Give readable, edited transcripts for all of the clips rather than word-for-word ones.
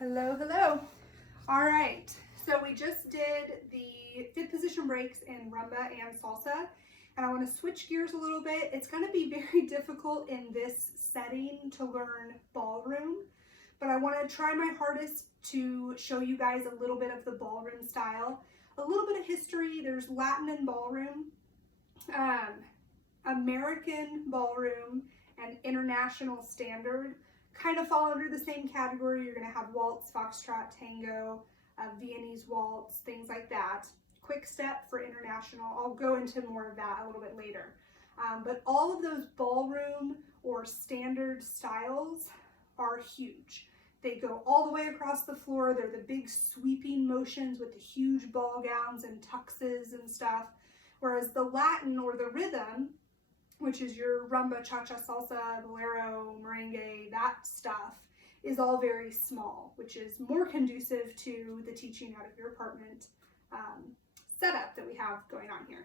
Hello, hello. All right, so we just did the 5th position breaks in rumba and salsa, and I want to switch gears a little bit. It's going to be very difficult in this setting to learn ballroom, but I want to try my hardest to show you guys a little bit of the ballroom style, a little bit of history. There's Latin and ballroom, American ballroom, and international standard kind of fall under the same category. You're going to have waltz, foxtrot, tango, Viennese waltz, things like that. Quick step for international. I'll go into more of that a little bit later. But all of those ballroom or standard styles are huge. They go all the way across the floor. They're the big sweeping motions with the huge ball gowns and tuxes and stuff. Whereas the Latin or the rhythm, which is your rumba, cha-cha, salsa, bolero, merengue, that stuff, is all very small, which is more conducive to the teaching out of your apartment setup that we have going on here.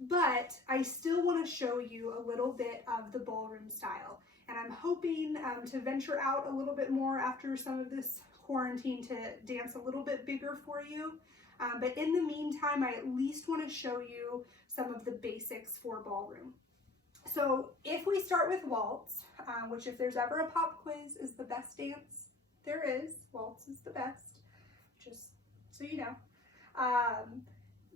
But I still want to show you a little bit of the ballroom style, and I'm hoping to venture out a little bit more after some of this quarantine to dance a little bit bigger for you. But in the meantime, I at least want to show you some of the basics for ballroom. So if we start with waltz, which if there's ever a pop quiz is the best dance there is, waltz is the best, just so you know.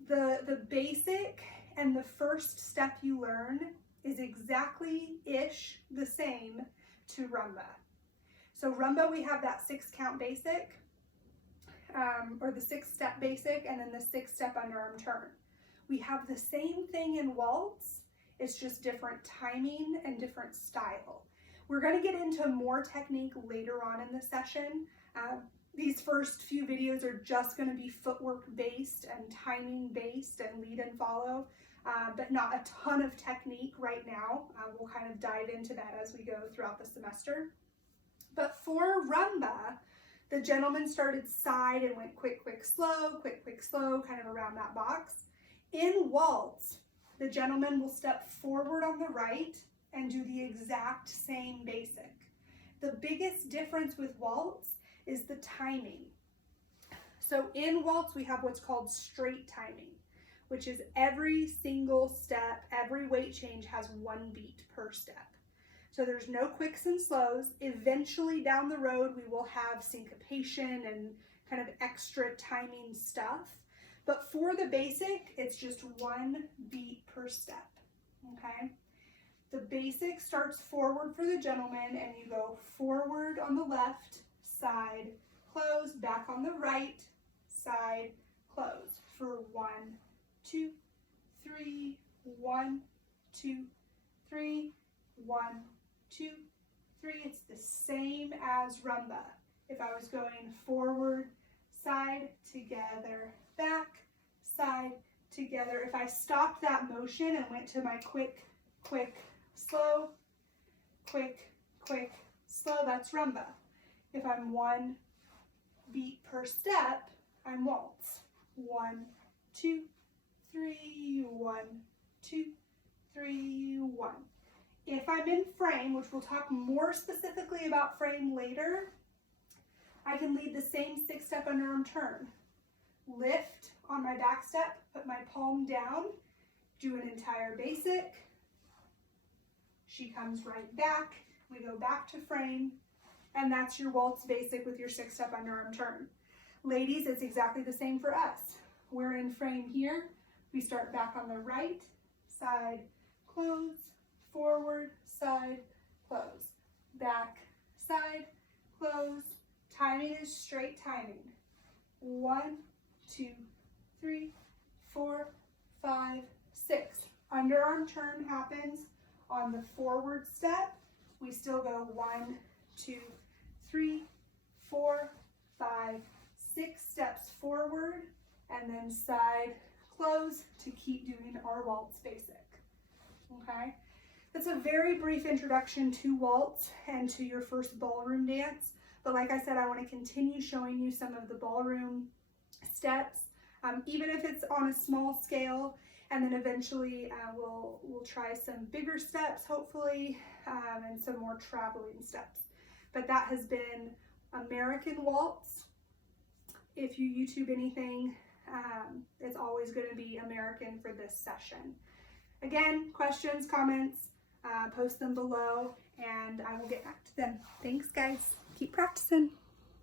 The basic and the first step you learn is exactly-ish the same to rumba. So rumba, we have that 6-count basic, or the 6-step basic, and then the 6-step underarm turn. We have the same thing in waltz. It's just different timing and different style. We're going to get into more technique later on in the session. These first few videos are just going to be footwork based and timing based and lead and follow, but not a ton of technique right now. We'll kind of dive into that as we go throughout the semester. But for rumba, the gentleman started side and went quick, quick, slow, kind of around that box. In waltz, the gentleman will step forward on the right and do the exact same basic. The biggest difference with waltz is the timing. So in waltz, we have what's called straight timing, which is every single step, every weight change has 1 beat per step. So there's no quicks and slows. Eventually down the road, we will have syncopation and kind of extra timing stuff. But for the basic, it's just 1 beat per step, okay? The basic starts forward for the gentleman, and you go forward on the left, side, close, back on the right, side, close, for 1, 2, 3, 1, 2, 3, 1, 2, 3. It's the same as rumba. If I was going forward, side, together, back, side, together. If I stopped that motion and went to my quick, quick, slow, quick, quick, slow, that's rumba. If I'm 1 beat per step, I'm waltz. 1, 2, 3, 1, 2, 3, 1. If I'm in frame, which we'll talk more specifically about frame later, I can lead the same 6-step underarm turn. Lift on my back step, put my palm down, do an entire basic. She comes right back. We go back to frame, and that's your waltz basic with your 6-step underarm turn. Ladies, it's exactly the same for us. We're in frame here. We start back on the right, side, close, forward, side, close, back, side, close. Timing is straight timing. 1, 2, 3, 4, 5, 6. Underarm turn happens on the forward step. We still go 1, 2, 3, 4, 5, 6 steps forward, and then side close to keep doing our waltz basic. Okay? That's a very brief introduction to waltz and to your first ballroom dance. But like I said, I want to continue showing you some of the ballroom steps, even if it's on a small scale, and then eventually we'll try some bigger steps, hopefully, and some more traveling steps. But that has been American Waltz. If you YouTube anything, it's always going to be American for this session. Again, questions, comments, post them below, and I will get back to them. Thanks, guys. Keep practicing.